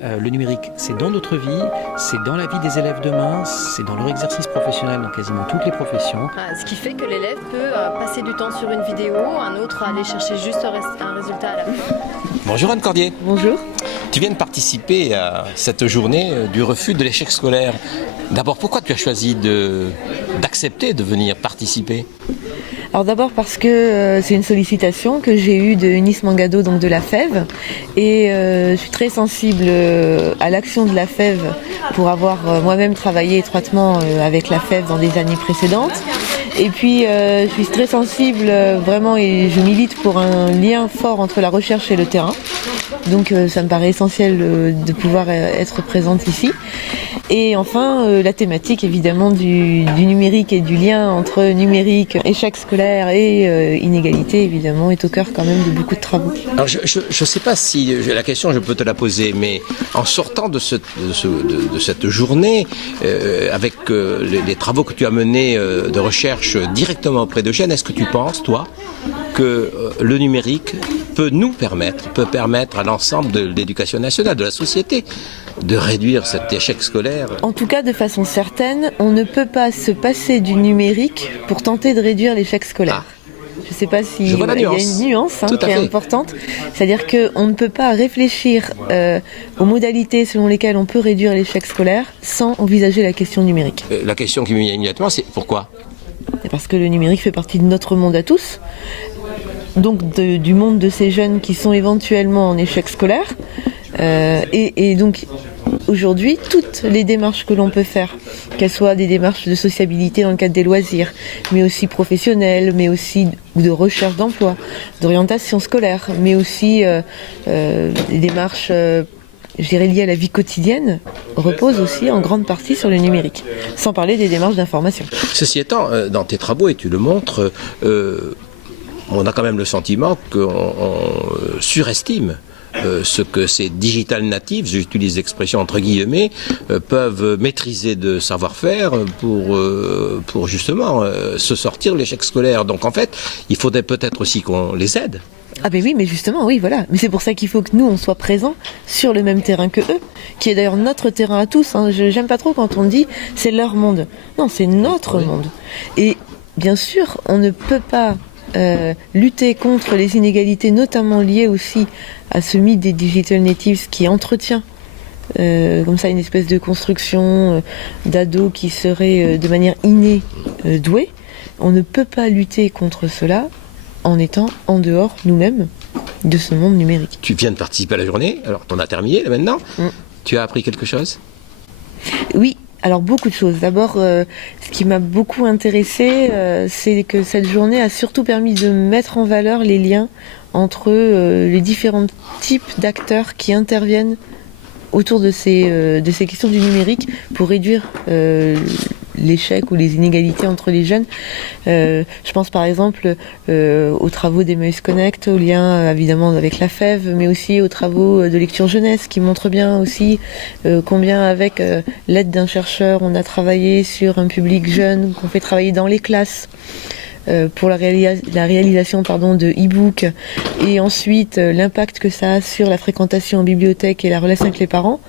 Le numérique, c'est dans notre vie, c'est dans la vie des élèves demain, c'est dans leur exercice professionnel dans quasiment toutes les professions. Ce qui fait que l'élève peut passer du temps sur une vidéo, un autre aller chercher juste un résultat à la fin. Bonjour Anne Cordier. Bonjour. Tu viens de participer à cette journée du refus de l'échec scolaire. D'abord, pourquoi tu as choisi d'accepter de venir participer ? Alors d'abord parce que c'est une sollicitation que j'ai eue de Eunice Mangado, donc de la FEV, et je suis très sensible à l'action de la FEV pour avoir moi-même travaillé étroitement avec la FEV dans des années précédentes. Et puis je suis très sensible vraiment et je milite pour un lien fort entre la recherche et le terrain. Donc ça me paraît essentiel de pouvoir être présente ici. Et enfin, la thématique évidemment du numérique et du lien entre numérique, échec scolaire et inégalité évidemment est au cœur quand même de beaucoup de travaux. Alors je ne sais pas si la question je peux te la poser, mais en sortant de cette journée, avec les travaux que tu as menés de recherche directement auprès de jeunes, est-ce que tu penses, toi, que le numérique peut permettre à l'ensemble de l'éducation nationale, de la société, de réduire cet échec scolaire? En tout cas, de façon certaine, on ne peut pas se passer du numérique pour tenter de réduire l'échec scolaire. Je ne sais pas si il y a une nuance qui est importante. C'est-à-dire qu'on ne peut pas réfléchir aux modalités selon lesquelles on peut réduire l'échec scolaire sans envisager la question numérique. La question qui me vient immédiatement, c'est pourquoi ? Parce que le numérique fait partie de notre monde à tous. Donc du monde de ces jeunes qui sont éventuellement en échec scolaire. Et donc aujourd'hui, toutes les démarches que l'on peut faire, qu'elles soient des démarches de sociabilité dans le cadre des loisirs, mais aussi professionnelles, mais aussi de recherche d'emploi, d'orientation scolaire, mais aussi des démarches je dirais liées à la vie quotidienne, reposent aussi en grande partie sur le numérique, sans parler des démarches d'information. Ceci étant, dans tes travaux, et tu le montres, on a quand même le sentiment qu'on surestime ce que ces digital natives, j'utilise l'expression entre guillemets, peuvent maîtriser de savoir-faire pour justement se sortir de l'échec scolaire. Donc en fait, il faudrait peut-être aussi qu'on les aide. Ah ben oui, mais justement, oui, voilà. Mais c'est pour ça qu'il faut que nous, on soit présents sur le même terrain que eux, qui est d'ailleurs notre terrain à tous. J'aime pas trop quand on dit c'est leur monde. Non, c'est notre monde. Et bien sûr, on ne peut pas lutter contre les inégalités, notamment liées aussi à ce mythe des digital natives qui entretient comme ça une espèce de construction d'ados qui seraient de manière innée doués. On ne peut pas lutter contre cela en étant en dehors nous-mêmes de ce monde numérique. Tu viens de participer à la journée, alors t'en as terminé là maintenant. Tu as appris quelque chose ? Oui. Alors beaucoup de choses. D'abord, ce qui m'a beaucoup intéressée, c'est que cette journée a surtout permis de mettre en valeur les liens entre les différents types d'acteurs qui interviennent autour de ces questions du numérique pour réduire l'échec ou les inégalités entre les jeunes. Je pense par exemple aux travaux d'Emmaüs Connect, aux liens évidemment avec la FEV, mais aussi aux travaux de lecture jeunesse qui montrent bien aussi combien avec l'aide d'un chercheur on a travaillé sur un public jeune qu'on fait travailler dans les classes pour la réalisation de e-books et ensuite l'impact que ça a sur la fréquentation en bibliothèque et la relation avec les parents.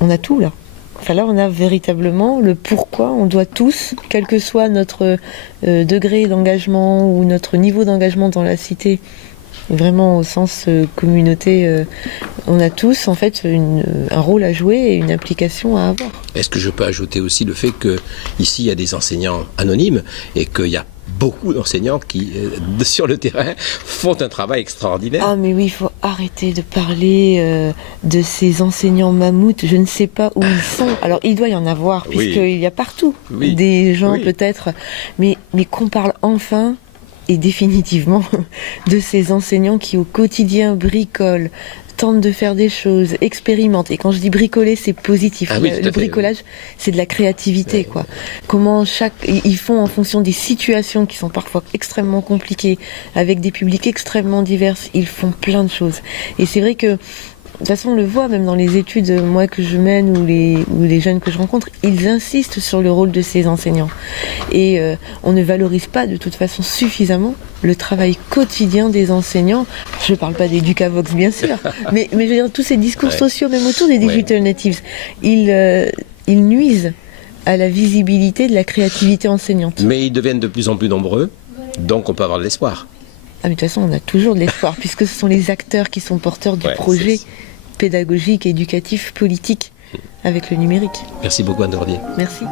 On a tout là. Enfin là, on a véritablement le pourquoi on doit tous, quel que soit notre degré d'engagement ou notre niveau d'engagement dans la cité, vraiment au sens communauté, on a tous en fait un rôle à jouer et une implication à avoir. Est-ce que je peux ajouter aussi le fait qu'ici il y a des enseignants anonymes et qu'il y a beaucoup d'enseignants qui, sur le terrain, font un travail extraordinaire. Ah mais oui, il faut arrêter de parler de ces enseignants mammouths. Je ne sais pas où ils sont. Alors, il doit y en avoir, puisqu'il y a partout des gens peut-être. Mais qu'on parle enfin et définitivement de ces enseignants qui, au quotidien, bricolent, tentent de faire des choses, expérimentent. Et quand je dis bricoler, c'est positif. Le bricolage, c'est de la créativité, quoi. Comment ils font en fonction des situations qui sont parfois extrêmement compliquées, avec des publics extrêmement divers. Ils font plein de choses. Et c'est vrai que toute façon, on le voit même dans les études, moi, que je mène ou les jeunes que je rencontre, ils insistent sur le rôle de ces enseignants. Et on ne valorise pas de toute façon suffisamment le travail quotidien des enseignants. Je ne parle pas d'Educavox, bien sûr, mais je veux dire, tous ces discours sociaux, même autour des digital natives, ils nuisent à la visibilité de la créativité enseignante. Mais ils deviennent de plus en plus nombreux, donc on peut avoir de l'espoir. Ah, mais de toute façon, on a toujours de l'espoir, puisque ce sont les acteurs qui sont porteurs du projet pédagogique, éducatif, politique avec le numérique. Merci beaucoup, Anne Dordier. Merci.